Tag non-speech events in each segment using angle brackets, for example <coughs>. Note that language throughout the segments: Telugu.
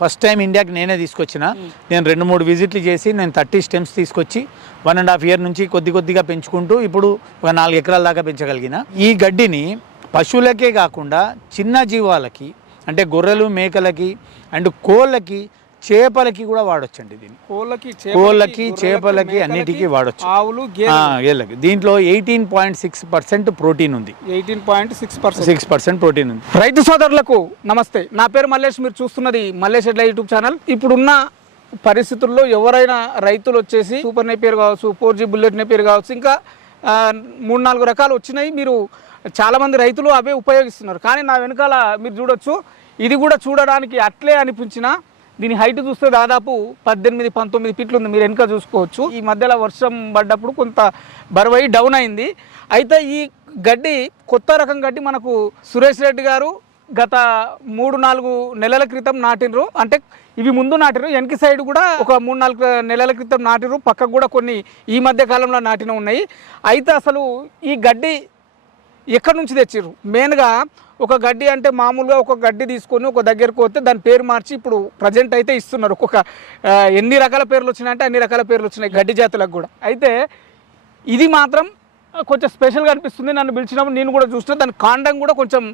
ఫస్ట్ టైం ఇండియాకి నేనే తీసుకొచ్చిన. నేను రెండు మూడు విజిట్లు చేసి నేను థర్టీ స్టెమ్స్ తీసుకొచ్చి వన్ అండ్ హాఫ్ ఇయర్ నుంచి కొద్ది కొద్దిగా పెంచుకుంటూ ఇప్పుడు ఒక నాలుగు ఎకరాల దాకా పెంచగలిగిన. ఈ గడ్డిని పశువులకే కాకుండా చిన్న జీవాలకి అంటే గొర్రెలు మేకలకి అండ్ కోళ్ళకి చేపలకి కూడా వాడొచ్చండి దీన్ని. కోళ్ళకి కోళ్ళకి చేపలకి అన్నిటికీ వాడొచ్చు. ఆవులు ఆ, ఏళ్ళకి దీంట్లో eighteen point six percent protein ఉంది. Eighteen point six percent. Six percent protein ఉంది. రైతు సోదరులకు నమస్తే. నా పేరు మల్లేష్ మీరు చూస్తున్నది మల్లేష్ ఎడ్ల యూట్యూబ్ ఛానల్. ఇప్పుడున్న పరిస్థితుల్లో ఎవరైనా రైతులు వచ్చేసి సూపర్ నేపియర్ కావచ్చు ఫోర్ జీ బుల్లెట్ నేపియర్ కావచ్చు ఇంకా మూడు నాలుగు రకాలు వచ్చినాయి. మీరు చాలామంది రైతులు అవే ఉపయోగిస్తున్నారు. కానీ నా వెనకాల మీరు చూడొచ్చు. ఇది కూడా చూడడానికి అట్లే అనిపించిన దీని హైట్ చూస్తే దాదాపు పద్దెనిమిది పంతొమ్మిది ఫీట్లు ఉంది మీరు వెనుక చూసుకోవచ్చు. ఈ మధ్యలో వర్షం పడ్డప్పుడు కొంత బరువై డౌన్ అయింది. అయితే ఈ గడ్డి కొత్త రకం గడ్డి మనకు సురేష్ రెడ్డి గారు గత మూడు నాలుగు నెలల క్రితం నాటినరు అంటే ఇవి ముందు నాటిరు వెనక సైడ్ కూడా ఒక మూడు నాలుగు నెలల క్రితం నాటిరు పక్కకు కూడా కొన్ని ఈ మధ్య కాలంలో నాటిన ఉన్నాయి. అయితే అసలు ఈ గడ్డి ఎక్కడి నుంచి తెచ్చిర్రు? మెయిన్గా ఒక గడ్డి అంటే మామూలుగా ఒక గడ్డి తీసుకొని ఒక దగ్గరకు వస్తే దాని పేరు మార్చి ఇప్పుడు ప్రజెంట్ అయితే ఇస్తున్నారు. ఒక్కొక్క ఎన్ని రకాల పేర్లు వచ్చినాయంటే అన్ని రకాల పేర్లు వచ్చినాయి గడ్డి జాతులకు కూడా. అయితే ఇది మాత్రం కొంచెం స్పెషల్గా అనిపిస్తుంది. నన్ను పిలిచినప్పుడు నేను కూడా చూస్తున్నాను దాని కాండం కూడా కొంచెం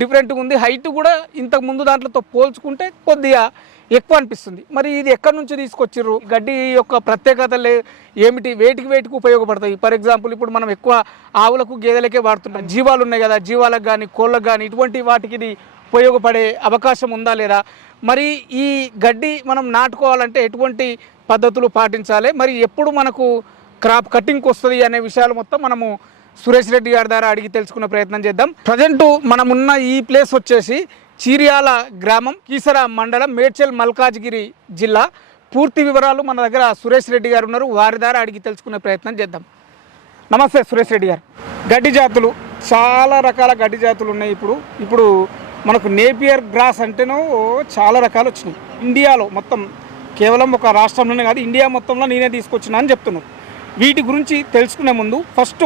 డిఫరెంట్గా ఉంది. హైట్ కూడా ఇంతకు ముందు దాంట్లతో పోల్చుకుంటే కొద్దిగా ఎక్కువ అనిపిస్తుంది. మరి ఇది ఎక్కడి నుంచి తీసుకొచ్చిర్రు? గడ్డి యొక్క ప్రత్యేకతలు ఏమిటి? వేటికి వేటికి ఉపయోగపడతాయి? ఫర్ ఎగ్జాంపుల్ ఇప్పుడు మనం ఎక్కువ ఆవులకు గేదెలకే వాడుతున్నాం జీవాలు ఉన్నాయి కదా జీవాలకు కానీ కోళ్ళకు కానీ ఇటువంటి వాటికి ఇది ఉపయోగపడే అవకాశం ఉందా లేదా? మరి ఈ గడ్డి మనం నాటుకోవాలంటే ఎటువంటి పద్ధతులు పాటించాలి? మరి ఎప్పుడు మనకు క్రాప్ కటింగ్కి వస్తుంది అనే విషయాలు మొత్తం మనము సురేష్ రెడ్డి గారి ద్వారా అడిగి తెలుసుకునే ప్రయత్నం చేద్దాం. ప్రజెంట్ మనమున్న ఈ ప్లేస్ వచ్చేసి చీరియాల గ్రామం కీసర మండలం మేడ్చల్ మల్కాజ్గిరి జిల్లా. పూర్తి వివరాలు మన దగ్గర సురేష్ రెడ్డి గారు ఉన్నారు. వారి ద్వారా అడిగి తెలుసుకునే ప్రయత్నం చేద్దాం. నమస్తే సురేష్ రెడ్డి గారు. గడ్డి జాతులు చాలా రకాల గడ్డి జాతులు ఉన్నాయి ఇప్పుడు. ఇప్పుడు మనకు నేపియర్ గ్రాస్ అంటేనో చాలా రకాలు వచ్చినాయి. ఇండియాలో మొత్తం కేవలం ఒక రాష్ట్రంలోనే కాదు ఇండియా మొత్తంలో నేనే తీసుకొచ్చినా అని చెప్తున్నారు. వీటి గురించి తెలుసుకునే ముందు ఫస్ట్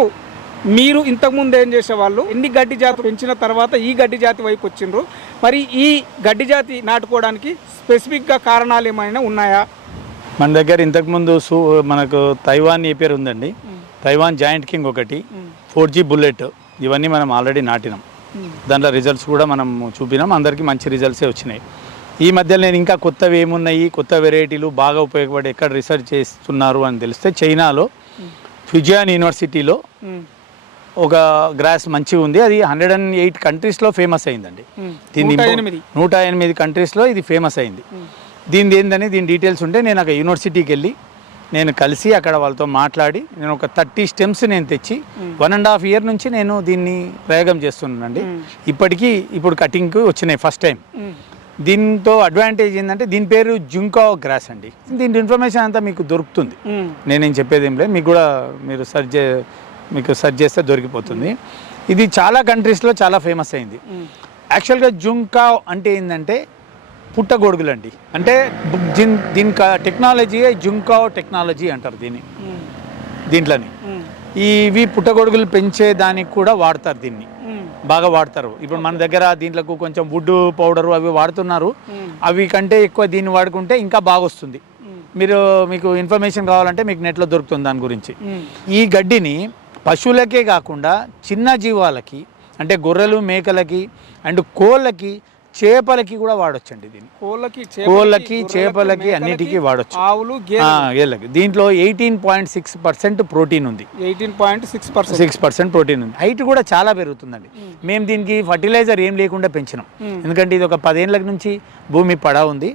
మీరు ఇంతకుముందు ఏం చేసేవాళ్ళు? ఎన్ని గడ్డి జాతి పెంచిన తర్వాత ఈ గడ్డి జాతి వైపు వచ్చిండ్రు? మరి ఈ గడ్డి జాతి నాటుకోవడానికి స్పెసిఫిక్గా కారణాలు ఏమైనా ఉన్నాయా? మన దగ్గర ఇంతకుముందు సు మనకు తైవాన్ ఏపీఆర్ ఉందండి? తైవాన్ జాయింట్ కింగ్ ఒకటి ఫోర్ జీ బుల్లెట్ ఇవన్నీ మనం ఆల్రెడీ నాటినాం. దాంట్లో రిజల్ట్స్ కూడా మనం చూపినాం అందరికీ మంచి రిజల్ట్సే వచ్చినాయి. ఈ మధ్యలో నేను ఇంకా కొత్తవి ఏమున్నాయి? కొత్త వెరైటీలు బాగా ఉపయోగపడి ఎక్కడ రీసెర్చ్ చేస్తున్నారు అని తెలిస్తే చైనాలో ఫిజియాన్ యూనివర్సిటీలో ఒక గ్రాస్ మంచిగా ఉంది. అది హండ్రెడ్ అండ్ ఎయిట్ కంట్రీస్లో ఫేమస్ అయిందండి. దీని నూట ఎనిమిది. కంట్రీస్లో ఇది ఫేమస్ అయింది. దీని ఏందని దీని డీటెయిల్స్ ఉంటే నేను ఒక యూనివర్సిటీకి వెళ్ళి నేను కలిసి అక్కడ వాళ్ళతో మాట్లాడి నేను ఒక థర్టీ స్టెమ్స్ నేను తెచ్చి వన్ అండ్ హాఫ్ ఇయర్ నుంచి నేను దీన్ని ప్రయోగం చేస్తున్నానండి. ఇప్పటికీ ఇప్పుడు కటింగ్కి వచ్చినాయి ఫస్ట్ టైం దీంతో అడ్వాంటేజ్ ఏంటంటే దీని పేరు జుంకా గ్రాస్ అండి. దీని ఇన్ఫర్మేషన్ అంతా మీకు దొరుకుతుంది. నేనేం చెప్పేది ఏం లేదు. మీకు కూడా మీరు సెర్చ్ మీకు సెర్చ్ చేస్తే దొరికిపోతుంది. ఇది చాలా కంట్రీస్లో చాలా ఫేమస్ అయింది. యాక్చువల్గా జుంకా అంటే ఏంటంటే పుట్టగొడుగులు అండి అంటే దీని దీని టెక్నాలజీ జుంకా టెక్నాలజీ అంటారు దీన్ని. దీంట్లోని. ఇవి పుట్టగొడుగులు పెంచే దానికి కూడా వాడతారు దీన్ని. బాగా వాడతారు. ఇప్పుడు మన దగ్గర దీంట్లకు కొంచెం వుడ్ పౌడర్ అవి వాడుతున్నారు. అవి కంటే ఎక్కువ దీన్ని వాడుకుంటే ఇంకా బాగా వస్తుంది మీరు మీకు ఇన్ఫర్మేషన్ కావాలంటే మీకు నెట్లో దొరుకుతుంది దాని గురించి. ఈ గడ్డిని పశువులకే కాకుండా చిన్న జీవాలకి అంటే గొర్రెలు మేకలకి అండ్ కోళ్ళకి చేపలకి కూడా వాడొచ్చండి దీన్ని. కోళ్ళకి కోళ్ళకి చేపలకి అన్నిటికీ వాడొచ్చు. ఆవులు దీంట్లో eighteen point six percent protein ఉంది. Eighteen point six percent. Six percent protein ఉంది. హైట్ కూడా చాలా పెరుగుతుందండి. మేము. దీనికి ఫర్టిలైజర్ ఏం లేకుండా పెంచినాం. ఎందుకంటే ఇది ఒక పదేళ్ళ నుంచి భూమి పడా ఉంది.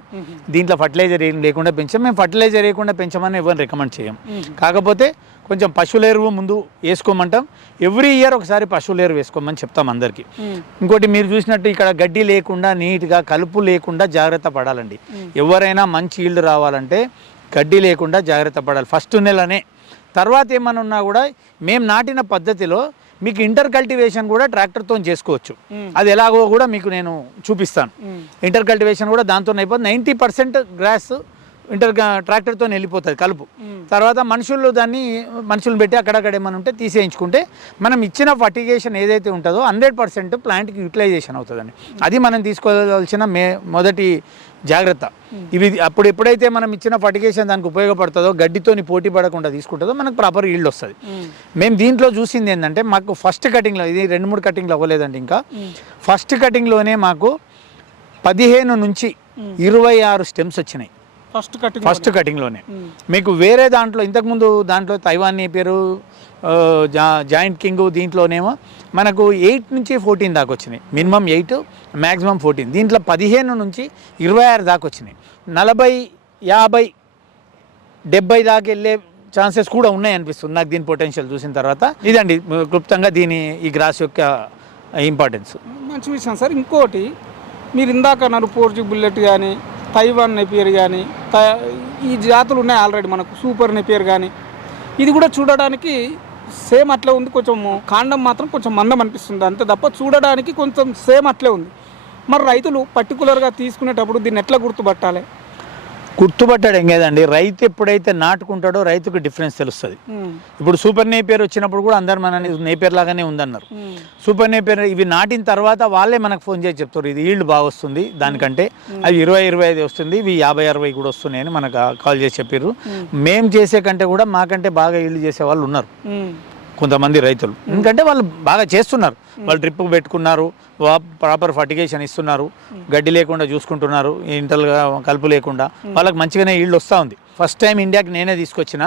దీంట్లో ఫర్టిలైజర్ ఏం లేకుండా పెంచాం. మేము ఫర్టిలైజర్ వేయకుండా పెంచమని ఎవరిని రికమెండ్ చేయం. కాకపోతే కొంచెం పశువుల ఎరువు ముందు వేసుకోమంటాం. ఎవ్రీ ఇయర్ ఒకసారి పశువుల ఎరువు వేసుకోమని చెప్తాం అందరికీ. ఇంకోటి మీరు చూసినట్టు ఇక్కడ గడ్డి లేకుండా నీట్గా కలుపు లేకుండా జాగ్రత్త పడాలండి. ఎవరైనా మంచి ఈల్డ్ రావాలంటే గడ్డి లేకుండా జాగ్రత్త పడాలి. ఫస్ట్ నెలనే. తర్వాత ఏమన్నా ఉన్నా కూడా మేము నాటిన పద్ధతిలో మీకు ఇంటర్ కల్టివేషన్ కూడా ట్రాక్టర్తో చేసుకోవచ్చు. అది ఎలాగో కూడా మీకు నేను చూపిస్తాను. ఇంటర్ కల్టివేషన్ కూడా దాంతో అయిపోతుంది. నైంటీ పర్సెంట్ గ్రాస్ ఇంటర్ ట్రాక్టర్తో వెళ్ళిపోతుంది కలుపు. తర్వాత మనుషులు దాన్ని మనుషులు పెట్టి అక్కడక్కడ ఏమైనా ఉంటే తీసేయించుకుంటే మనం ఇచ్చిన ఫర్టిగేషన్ ఏదైతే ఉంటుందో హండ్రెడ్ పర్సెంట్ ప్లాంట్కి యూటిలైజేషన్ అవుతుందండి. అది మనం తీసుకోవాల్సిన మే మొదటి జాగ్రత్త. ఇవి అప్పుడు ఎప్పుడైతే మనం ఇచ్చిన ఫర్టిగేషన్ దానికి ఉపయోగపడుతుందో గడ్డితోని పోటీ పడకుండా తీసుకుంటుందో మనకు ప్రాపర్ ఈల్డ్ వస్తుంది. మేము దీంట్లో చూసింది ఏంటంటే మాకు ఫస్ట్ కటింగ్లో ఇది రెండు మూడు కటింగ్లు అవ్వలేదండి ఇంకా. ఫస్ట్ కటింగ్లోనే మాకు పదిహేను నుంచి ఇరవై ఆరు స్టెమ్స్ వచ్చినాయి. ఫస్ట్ కటింగ్ ఫస్ట్ కటింగ్లోనే. మీకు వేరే దాంట్లో ఇంతకుముందు దాంట్లో తైవాన్ పేరు జా జాయింట్ కింగ్ దీంట్లోనేమో మనకు ఎయిట్ నుంచి ఫోర్టీన్ దాకా వచ్చినాయి. Minimum eight maximum fourteen. దీంట్లో పదిహేను నుంచి ఇరవై ఆరు దాకా వచ్చినాయి. నలభై యాభై డెబ్బై దాకా వెళ్ళే ఛాన్సెస్ కూడా ఉన్నాయి అనిపిస్తుంది. నాకు దీని పొటెన్షియల్ చూసిన తర్వాత. ఇదండి క్లుప్తంగా దీని ఈ గ్రాస్ యొక్క ఇంపార్టెన్స్. మంచి విషయం సార్. ఇంకోటి మీరు ఇందాక అన్నారు ఫోర్ జీ బుల్లెట్ కానీ తైవాన్ నెపియర్ కానీ ఈ జాతులు ఉన్నాయి ఆల్రెడీ మనకు సూపర్ నెపియర్ కానీ ఇది కూడా చూడడానికి సేమ్ అట్లే ఉంది కొంచెం కాండం మాత్రం కొంచెం మందం అనిపిస్తుంది అంతే తప్ప చూడడానికి కొంచెం సేమ్ అట్లే ఉంది. మరి రైతులు పర్టికులర్గా తీసుకునేటప్పుడు దీన్ని ఎట్లా గుర్తుపట్టాలి? గుర్తుపట్టాడు ఏం కదండి. రైతు ఎప్పుడైతే నాటుకుంటాడో రైతుకు డిఫరెన్స్ తెలుస్తుంది. ఇప్పుడు సూపర్ నేపియర్ వచ్చినప్పుడు కూడా అందరు మన నేపియర్ లాగానే ఉందన్నారు. సూపర్ నేపియర్ ఇవి నాటిన తర్వాత వాళ్ళే మనకు ఫోన్ చేసి చెప్తారు ఇది ఈల్డ్ బాగా వస్తుంది దానికంటే అవి ఇరవై ఇరవై ఐదు వస్తుంది ఇవి యాభై అరవై కూడా వస్తున్నాయని మనకు కాల్ చేసి చెప్పారు మేము. చేసే కంటే కూడా మాకంటే బాగా ఈల్డ్ చేసే వాళ్ళు ఉన్నారు. కొంతమంది రైతులు. ఎందుకంటే వాళ్ళు బాగా చేస్తున్నారు. వాళ్ళు డ్రిప్ పెట్టుకున్నారు. ప్రాపర్ ఫర్టిగేషన్ ఇస్తున్నారు. గడ్డి లేకుండా చూసుకుంటున్నారు. ఇంటర్గా కలుపు లేకుండా. వాళ్ళకి మంచిగానే ఈల్డ్ వస్తూ ఉంది. ఫస్ట్ టైం ఇండియాకి నేనే తీసుకొచ్చిన.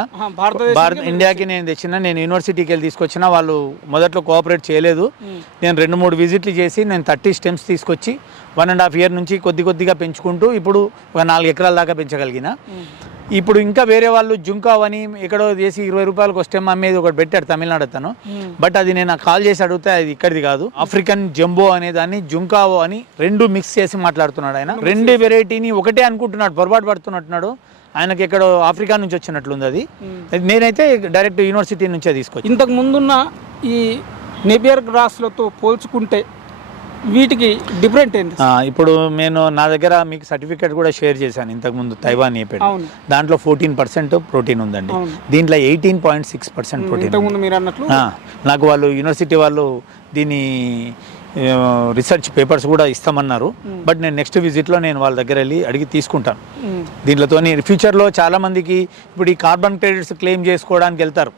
భారత్ ఇండియాకి నేను తెచ్చిన నేను యూనివర్సిటీకి వెళ్ళి తీసుకొచ్చిన వాళ్ళు మొదట్లో కోఆపరేట్ చేయలేదు. నేను రెండు మూడు విజిట్లు చేసి నేను థర్టీ స్టెమ్స్ తీసుకొచ్చి వన్ అండ్ హాఫ్ ఇయర్ నుంచి కొద్ది కొద్దిగా పెంచుకుంటూ ఇప్పుడు ఒక నాలుగు ఎకరాల దాకా పెంచగలిగిన. ఇప్పుడు ఇంకా వేరే వాళ్ళు జుంకావ్ అని ఎక్కడో చేసి ఇరవై రూపాయలకు వస్తే అమ్మేది ఒకటి పెట్టాడు తమిళనాడు అతను. బట్ అది నేను కాల్ చేసి అడిగితే అది ఇక్కడిది కాదు. ఆఫ్రికన్ జంబో అనే దాన్ని జుంకావో అని రెండు మిక్స్ చేసి మాట్లాడుతున్నాడు ఆయన. రెండు వెరైటీని ఒకటే అనుకుంటున్నాడు పొరపాటు పడుతున్నట్టున్నాడు. ఆయనకి ఎక్కడో ఆఫ్రికా నుంచి వచ్చినట్లుంది అది. నేనైతే డైరెక్ట్ యూనివర్సిటీ నుంచే తీసుకొచ్చి ఇంతకు ముందున్న ఈ నెపియర్ గ్రాస్లతో పోల్చుకుంటే వీటికి డిఫరెంట్ ఏంటి ఇప్పుడు నేను నా దగ్గర మీకు సర్టిఫికేట్ కూడా షేర్ చేశాను ఇంతకుముందు తైవాన్ ఏపీ అవును. దాంట్లో ఫోర్టీన్ పర్సెంట్ ప్రోటీన్ ఉందండి. దీంట్లో eighteen point six percent protein నాకు వాళ్ళు యూనివర్సిటీ వాళ్ళు దీని రీసెర్చ్ పేపర్స్ కూడా ఇస్తామన్నారు. బట్ నేను నెక్స్ట్ విజిట్లో నేను వాళ్ళ దగ్గర వెళ్ళి అడిగి తీసుకుంటాను. దీంట్లోతో ఫ్యూచర్లో చాలా మందికి ఇప్పుడు ఈ కార్బన్ క్రెడిట్స్ క్లెయిమ్ చేసుకోవడానికి వెళ్తారు.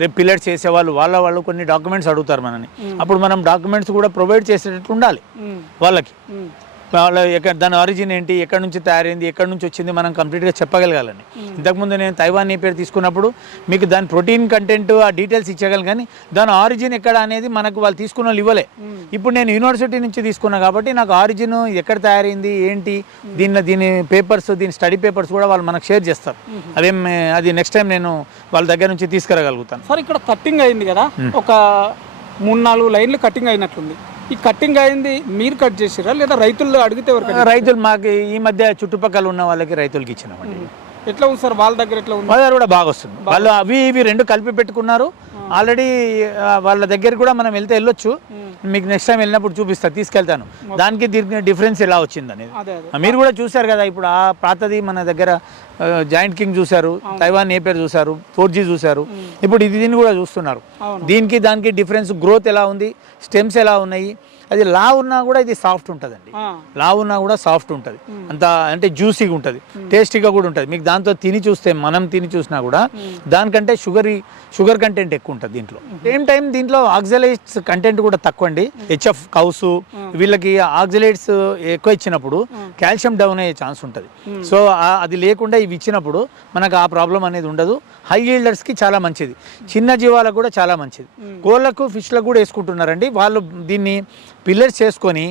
రేపు పిల్లర్స్ చేసేవాళ్ళు వాళ్ళ వాళ్ళు కొన్ని డాక్యుమెంట్స్ అడుగుతారు మనని. అప్పుడు మనం డాక్యుమెంట్స్ కూడా ప్రొవైడ్ చేసేటట్టు ఉండాలి వాళ్ళకి. వాళ్ళ ఎక్కడ దాని ఆరిజిన్ ఏంటి ఎక్కడి నుంచి తయారైంది ఎక్కడి నుంచి వచ్చింది మనం కంప్లీట్గా చెప్పగలగాలని. ఇంతకుముందు నేను తైవాన్ పేరు తీసుకున్నప్పుడు మీకు దాని ప్రోటీన్ కంటెంట్ ఆ డీటెయిల్స్ ఇచ్చగలను కానీ దాని ఆరిజిన్ ఎక్కడ అనేది మనకు వాళ్ళు తీసుకున్న వాళ్ళు ఇవ్వలే. ఇప్పుడు నేను యూనివర్సిటీ నుంచి తీసుకున్నా కాబట్టి నాకు ఆరిజిన్ ఎక్కడ తయారైంది ఏంటి దీని దీని పేపర్స్ దీని స్టడీ పేపర్స్ కూడా వాళ్ళు మనకు షేర్ చేస్తారు. అదేం అది నెక్స్ట్ టైం నేను వాళ్ళ దగ్గర నుంచి తీసుకురాగలుగుతాను. సార్ ఇక్కడ కట్టింగ్ అయింది కదా ఒక మూడు నాలుగు లైన్లు కట్టింగ్ అయినట్లుంది. ఈ కట్టింగ్ అయింది మీరు కట్ చేసిరా లేదా రైతులు అడిగితే ఎవరు రైతులు మాకు ఈ మధ్య చుట్టుపక్కల ఉన్న వాళ్ళకి రైతులకి ఇచ్చినామండి? ఎట్లా ఉంది సార్? వాళ్ళ దగ్గర ఎట్లా ఉంది? వాళ్ళ దగ్గర కూడా బాగా వస్తుంది. వాళ్ళు అవి ఇవి రెండు కలిపి పెట్టుకున్నారు. ఆల్రెడీ వాళ్ళ దగ్గర కూడా మనం వెళ్తే వెళ్ళొచ్చు. మీకు నెక్స్ట్ టైం వెళ్ళినప్పుడు చూపిస్తా తీసుకెళ్తాను. దానికి దీనికి డిఫరెన్స్ ఎలా వచ్చింది అనేది మీరు కూడా చూశారు కదా ఇప్పుడు ఆ పాతది మన దగ్గర జాయింట్ కింగ్ చూశారు తైవాన్ నేపేర్ చూశారు ఫోర్ జీ చూశారు. ఇప్పుడు ఇది దీన్ని కూడా చూస్తున్నారు. దీనికి దానికి డిఫరెన్స్ గ్రోత్ ఎలా ఉంది స్టెమ్స్ ఎలా ఉన్నాయి అది లా ఉన్నా కూడా ఇది సాఫ్ట్ ఉంటుందండి. లా ఉన్నా కూడా సాఫ్ట్ ఉంటుంది. అంత అంటే జ్యూసీగా ఉంటుంది. టేస్టీగా కూడా ఉంటుంది. మీకు దాంతో తిని చూస్తే మనం తిని చూసినా కూడా దానికంటే షుగర్ షుగర్ కంటెంట్ ఎక్కువ ఉంటుంది దీంట్లో. సేమ్ టైం దీంట్లో ఆక్సిలైట్స్ కంటెంట్ కూడా తక్కువ అండి. హెచ్ఎఫ్ కౌస్ వీళ్ళకి ఆక్సిలైట్స్ ఎక్కువ ఇచ్చినప్పుడు కాల్షియం డౌన్ అయ్యే ఛాన్స్ ఉంటుంది. సో అది లేకుండా ఇవి ఇచ్చినప్పుడు మనకు ఆ ప్రాబ్లం అనేది ఉండదు. హై కి చాలా మంచిది. చిన్న జీవాలకు కూడా చాలా మంచిది. కోళ్ళకు ఫిష్లకు కూడా వేసుకుంటున్నారండి. వాళ్ళు దీన్ని పిల్లర్స్ చేసుకొని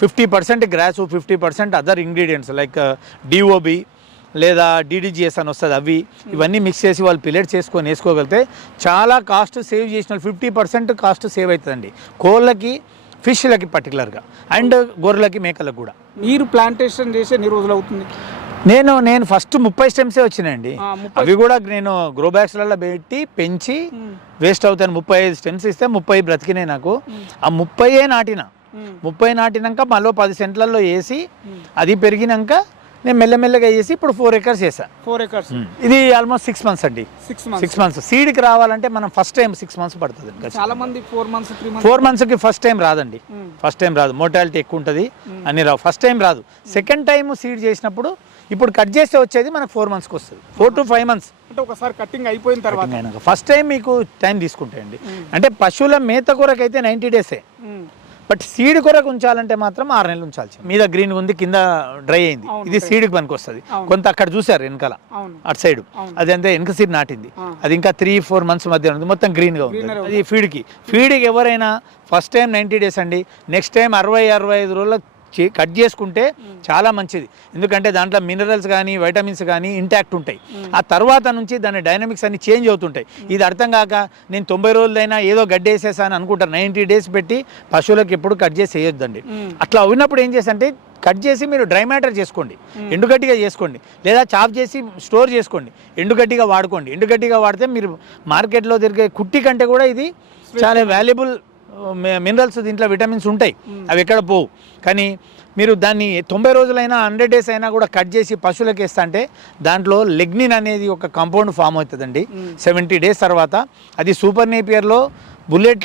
fifty percent grass fifty percent other ingredients like DOB లేదా డిడిజిఎస్ అని వస్తుంది అవి. ఇవన్నీ మిక్స్ చేసి వాళ్ళు పిల్లెట్ చేసుకొని వేసుకోగలిగితే చాలా కాస్ట్ సేవ్ చేసిన ఫిఫ్టీ పర్సెంట్ కాస్ట్ సేవ్ అవుతుందండి. కోళ్ళకి ఫిష్లకి పర్టికులర్గా అండ్ గొర్రెలకి మేకలకు కూడా. మీరు ప్లాంటేషన్ చేసి ఎన్ని రోజులు అవుతుంది? నేను నేను ఫస్ట్ ముప్పై స్టెమ్సే వచ్చినాయండి. ముప్పై అవి కూడా నేను గ్రో బ్యాగ్స్లలో పెట్టి పెంచి వేస్ట్ అవుతాను ముప్పై ఐదు స్టెమ్స్ ఇస్తే ముప్పై బ్రతికినాయి నాకు. ఆ ముప్పైయే నాటిన. ముప్పై నాటినాక మళ్ళీ పది సెంట్లలో వేసి అది పెరిగినాక నేను మెల్లమెల్లగా చేసి ఇప్పుడు ఫోర్ ఎకర్స్ చేశాను ఫోర్ ఎకర్స్ ఇది ఆల్మోస్ట్ సిక్స్ మంత్స్ అండి. సిక్స్ మంత్స్ సిక్స్ మంత్స్ సీడ్కి రావాలంటే మనం ఫస్ట్ టైం సిక్స్ మంత్స్ పడుతుంది. చాలా మంది four months three months four మంత్స్కి ఫస్ట్ టైం రాదండి. ఫస్ట్ టైం రాదు. మోటాలిటీ ఎక్కువ ఉంటుంది. అన్ని రావు. ఫస్ట్ టైం రాదు. సెకండ్ టైం సీడ్ చేసినప్పుడు ఇప్పుడు కట్ చేస్తే వచ్చేది మనకు ఫోర్ మంత్స్కి వస్తుంది. ఫోర్ టు ఫైవ్ మంత్స్ అంటే ఒకసారి కటింగ్ అయిపోయిన తర్వాత. ఫస్ట్ టైం మీకు టైం తీసుకుంటాయండి. అంటే పశువుల మేత కొరకు అయితే నైంటీ డేసే. బట్ సీడ్ కొరకు ఉంచాలంటే మాత్రం ఆరు నెలలు ఉంచాల్సి మీద గ్రీన్ ఉంది కింద డ్రై అయింది. ఇది సీడ్కి పనికి వస్తుంది కొంత అక్కడ చూసారు వెనకాల అటు సైడ్. అది అంతే వెనక సీడ్ నాటింది. అది ఇంకా త్రీ ఫోర్ మంత్స్ మధ్య ఉంది. మొత్తం గ్రీన్గా ఉంది. Greener అది ఫీడ్కి ఫీడ్కి ఎవరైనా ఫస్ట్ టైం నైంటీ డేస్ అండి. నెక్స్ట్ టైం అరవై అరవై ఐదు రోజుల కట్ చేసుకుంటే చాలా మంచిది. ఎందుకంటే దాంట్లో మినరల్స్ కానీ వైటమిన్స్ కానీ ఇంటాక్ట్ ఉంటాయి. ఆ తర్వాత నుంచి దాని డైనమిక్స్ అన్ని చేంజ్ అవుతుంటాయి. ఇది అర్థం కాక నేను తొంభై రోజులైనా ఏదో గడ్డి వేసేసాను అనుకుంటాను. నైంటీ డేస్ పెట్టి పశువులకు ఎప్పుడు కట్ చేసి వేయొద్దండి. అట్లా ఉన్నప్పుడు ఏం చేసంటే కట్ చేసి మీరు డ్రై మ్యాటర్ చేసుకోండి. ఎండుగడ్డిగా చేసుకోండి. లేదా చాప్ చేసి స్టోర్ చేసుకోండి. ఎండుగడ్డిగా వాడుకోండి. ఎండుగడ్డిగా వాడితే మీరు మార్కెట్లో దొరికే కుట్టి కంటే కూడా ఇది చాలా వాల్యుబుల్ మినరల్స్ దీంట్లో విటమిన్స్ ఉంటాయి. అవి ఎక్కడ పోవు. కానీ మీరు దాన్ని తొంభై రోజులైనా హండ్రెడ్ డేస్ అయినా కూడా కట్ చేసి పశువులకు వేస్తా అంటే దాంట్లో లెగ్నిన్ అనేది ఒక కాంపౌండ్ ఫామ్ అవుతుందండి. సెవెంటీ డేస్ తర్వాత. అది సూపర్ నేపియర్లో బుల్లెట్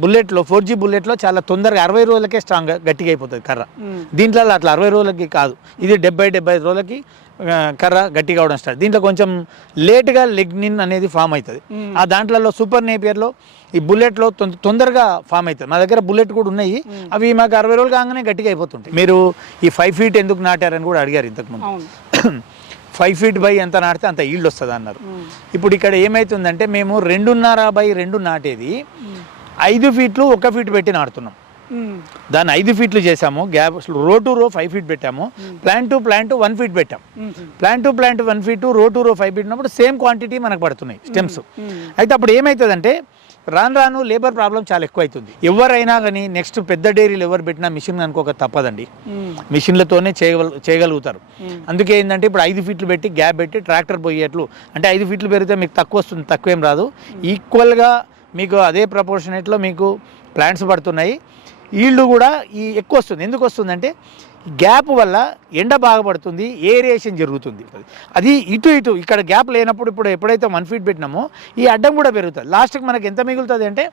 బుల్లెట్లో ఫోర్ జీ బుల్లెట్లో చాలా తొందరగా అరవై రోజులకే స్ట్రాంగ్ గట్టిగా అయిపోతుంది కర్ర. దీంట్లో అట్లా అరవై రోజులకి కాదు. ఇది డెబ్బై డెబ్బై ఐదు రోజులకి కర్ర గట్టిగా అవడం స్టార్ట్. దీంట్లో కొంచెం లేట్గా లెగ్నిన్ అనేది ఫామ్ అవుతుంది ఆ దాంట్లో సూపర్ నేపియర్లో ఈ బుల్లెట్లో తొంద- తొందరగా ఫామ్ అవుతుంది మా దగ్గర బుల్లెట్ కూడా ఉన్నాయి. అవి మాకు అరవై రోజులు కాగానే గట్టిగా అయిపోతుంటాయి. మీరు ఈ ఫైవ్ ఫీట్ ఎందుకు నాటారని కూడా అడిగారు ఇంతకుముందు. <coughs> ఫైవ్ ఫీట్ బై ఎంత నాటితే అంత ఈల్డ్ వస్తుంది అన్నారు. ఇప్పుడు ఇక్కడ ఏమవుతుందంటే మేము రెండున్నర బై రెండు నాటేది. ఐదు ఫీట్లు ఒక ఫీట్ పెట్టి నాటుతున్నాం. ఉమ్. దాన్ని ఐదు ఫీట్లు చేసాము gap row to row five feet పెట్టాము. Plant to plant one feet పెట్టాం. Plant to plant one feet row to row five పెట్టినప్పుడు సేమ్ క్వాంటిటీ మనకు పడుతున్నాయి స్టెమ్స్. అయితే అప్పుడు ఏమవుతుందంటే రాను రాను లేబర్ ప్రాబ్లం చాలా ఎక్కువ అవుతుంది ఎవరైనా కానీ నెక్స్ట్ పెద్ద డైరీలు ఎవరు పెట్టినా మిషన్ అనుకోక తప్పదండి. మిషన్లతోనే చేయగల చేయగలుగుతారు. అందుకే ఏంటంటే ఇప్పుడు ఐదు ఫీట్లు పెట్టి గ్యాప్ పెట్టి ట్రాక్టర్ పోయేట్లు. అంటే ఐదు ఫీట్లు పెరిగితే మీకు తక్కువ వస్తుంది తక్కువ ఏం రాదు ఈక్వల్గా మీకు అదే ప్రపోర్షనేట్లో మీకు ప్లాంట్స్ పడుతున్నాయి. ఈల్డ్ కూడా ఈ ఎక్కువ వస్తుంది. ఎందుకు వస్తుందంటే గ్యాప్ వల్ల ఎండ బాగా పడుతుంది ఏరియేషన్ జరుగుతుంది. అది ఇటు ఇటు ఇక్కడ గ్యాప్ లేనప్పుడు ఇప్పుడు ఎప్పుడైతే వన్ ఫీట్ పెట్టినామో ఈ అడ్డం కూడా పెరుగుతుంది. లాస్ట్కి మనకి ఎంత మిగులుతుంది అంటే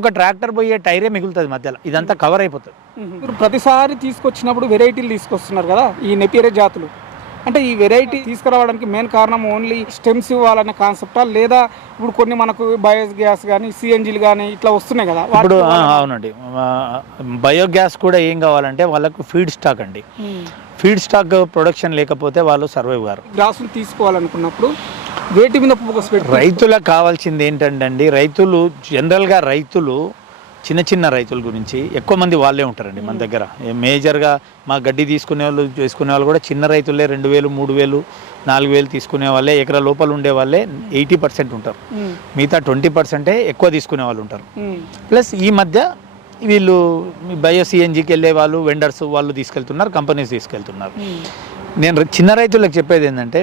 ఒక ట్రాక్టర్ పోయే టైరే మిగులుతుంది మధ్యలో. ఇదంతా కవర్ అయిపోతుంది. మీరు ప్రతిసారి తీసుకొచ్చినప్పుడు వెరైటీలు తీసుకొస్తున్నారు కదా ఈ నెపియరే జాతులు. అంటే ఈ వెరైటీ తీసుకురావడానికి మెయిన్ కారణం ఓన్లీ స్టెమ్స్ ఇవ్వాలనే కాన్సెప్టా లేదా ఇప్పుడు కొన్ని మనకు బయోస్ గ్యాస్ కానీ సిఎన్జీలు కానీ ఇట్లా వస్తున్నాయి కదా? ఇప్పుడు అవునండి. బయోగ్యాస్ కూడా ఏం కావాలంటే వాళ్ళకు ఫీడ్ స్టాక్ అండి. ఫీడ్ స్టాక్ ప్రొడక్షన్ లేకపోతే వాళ్ళు సర్వైవ్ గారు గ్రాసులు తీసుకోవాలనుకున్నప్పుడు వేటి మీద రైతులకు కావాల్సింది ఏంటంటే అండి రైతులు జనరల్గా రైతులు చిన్న చిన్న రైతుల గురించి ఎక్కువ మంది వాళ్ళే ఉంటారండి మన దగ్గర మేజర్గా మా గడ్డి తీసుకునే వాళ్ళు చేసుకునే వాళ్ళు కూడా చిన్న రైతులే రెండు వేలు మూడు వేలు నాలుగు వేలు తీసుకునే వాళ్ళే ఎకరా లోపల ఉండే వాళ్ళే ఎయిటీ పర్సెంట్ ఉంటారు. మిగతా ట్వంటీ పర్సెంటే ఎక్కువ తీసుకునే వాళ్ళు ఉంటారు. ప్లస్ ఈ మధ్య వీళ్ళు బయో సిఎన్జికి వెళ్ళే వాళ్ళు వెండర్స్ వాళ్ళు తీసుకెళ్తున్నారు కంపెనీస్ తీసుకెళ్తున్నారు. నేను చిన్న రైతులకు చెప్పేది ఏంటంటే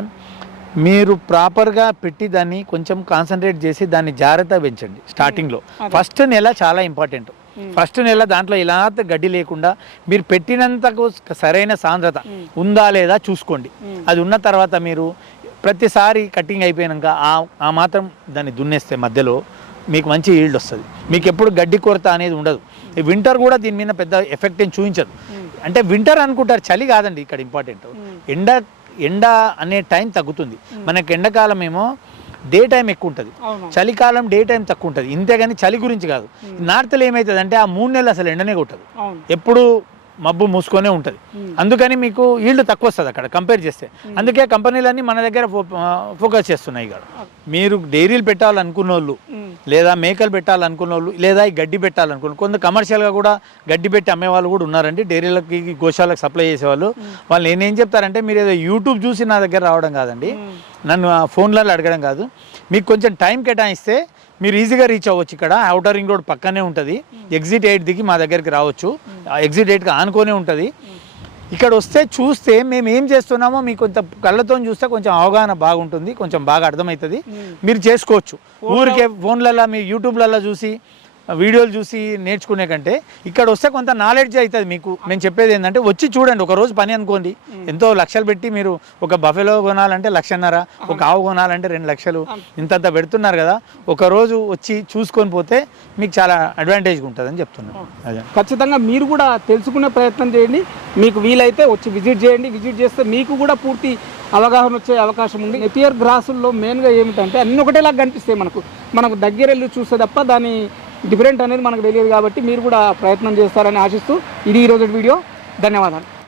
మీరు ప్రాపర్గా పెట్టి దాన్ని కొంచెం కాన్సన్ట్రేట్ చేసి దాన్ని జాగ్రత్త పెంచండి స్టార్టింగ్లో ఫస్ట్ నెల చాలా ఇంపార్టెంట్ ఫస్ట్ నెల దాంట్లో ఎలా గడ్డి లేకుండా మీరు పెట్టినంతకు సరైన సాంద్రత ఉందా లేదా చూసుకోండి. అది ఉన్న తర్వాత మీరు ప్రతిసారి కటింగ్ అయిపోయాక ఆ ఆ మాత్రం దాన్ని దున్నేస్తే మధ్యలో మీకు మంచి ఈల్డ్ వస్తుంది. మీకు ఎప్పుడు గడ్డి కొరత అనేది ఉండదు. వింటర్ కూడా దీని మీద పెద్ద ఎఫెక్ట్ ఏం చూపించదు. అంటే వింటర్ అనుకుంటారు చలి కాదండి ఇక్కడ ఇంపార్టెంట్ ఎండ ఎండ అనే టైం తగ్గుతుంది. మనకి ఎండాకాలం ఏమో డే టైం ఎక్కువ ఉంటుంది. చలికాలం డే టైం తక్కువ ఉంటుంది. ఇంతే కానీ చలి గురించి కాదు. నార్త్లో ఏమవుతుంది అంటే ఆ మూడు నెలలు అసలు ఎండనే కొట్టదు. ఎప్పుడు మబ్బు మూసుకొనే ఉంటుంది. అందుకని మీకు ఈల్డ్ తక్కువ వస్తుంది అక్కడ కంపేర్ చేస్తే. అందుకే కంపెనీలన్నీ మన దగ్గర ఫోకస్ చేస్తున్నాయి ఇక్కడ మీరు డైరీలు పెట్టాలనుకున్న వాళ్ళు. లేదా మేకలు పెట్టాలనుకున్న వాళ్ళు లేదా ఈ గడ్డి పెట్టాలనుకున్న కొంత కమర్షియల్గా కూడా గడ్డి పెట్టి అమ్మే వాళ్ళు కూడా ఉన్నారండి. డైరీలకి గోశాలకు సప్లై చేసేవాళ్ళు. వాళ్ళు నేనేం చెప్తారంటే మీరు ఏదో యూట్యూబ్ చూసి నా దగ్గర రావడం కాదండి. నన్ను ఆ ఫోన్లలో అడగడం కాదు. మీకు కొంచెం టైం కేటాయిస్తే మీరు ఈజీగా రీచ్ అవ్వచ్చు ఇక్కడ. అవుటర్ రింగ్ రోడ్ పక్కనే ఉంటుంది. ఎగ్జిట్ ఎయిట్ దిగి మా దగ్గరికి రావచ్చు. ఎగ్జిట్ ఎయిట్కి ఆనుకొనే ఉంటుంది. ఇక్కడ వస్తే చూస్తే మేము ఏం చేస్తున్నామో మీకు కొంత కళ్ళతో చూస్తే కొంచెం అవగాహన బాగుంటుంది. కొంచెం బాగా అర్థమవుతుంది. మీరు చేసుకోవచ్చు. ఊరికే ఫోన్లలో మీ యూట్యూబ్లలో చూసి వీడియోలు చూసి నేర్చుకునే కంటే ఇక్కడ వస్తే కొంత నాలెడ్జ్ అవుతుంది మీకు. మేము చెప్పేది ఏంటంటే వచ్చి చూడండి ఒక రోజు పని అనుకోండి. ఎంతో లక్షలు పెట్టి మీరు ఒక బఫెలో కొనాలంటే లక్షన్నర ఒక ఆవు కొనాలంటే రెండు లక్షలు ఇంతంత పెడుతున్నారు కదా ఒక రోజు వచ్చి చూసుకొని పోతే మీకు చాలా అడ్వాంటేజ్గా ఉంటుందని చెప్తున్నాను. అదే. ఖచ్చితంగా మీరు కూడా తెలుసుకునే ప్రయత్నం చేయండి. మీకు వీలైతే వచ్చి విజిట్ చేయండి. విజిట్ చేస్తే మీకు కూడా పూర్తి అవగాహన వచ్చే అవకాశం ఉంది. ఎపియర్ గ్రాసుల్లో మెయిన్గా ఏమిటంటే అన్ని ఒకటేలాగా కనిపిస్తాయి మనకు. మనకు దగ్గర వెళ్ళి చూస్తే తప్ప దాని డిఫరెంట్ అనేది మనకు తెలియదు కాబట్టి మీరు కూడా ప్రయత్నం చేస్తారని ఆశిస్తూ ఇది ఈరోజు వీడియో. ధన్యవాదాలు.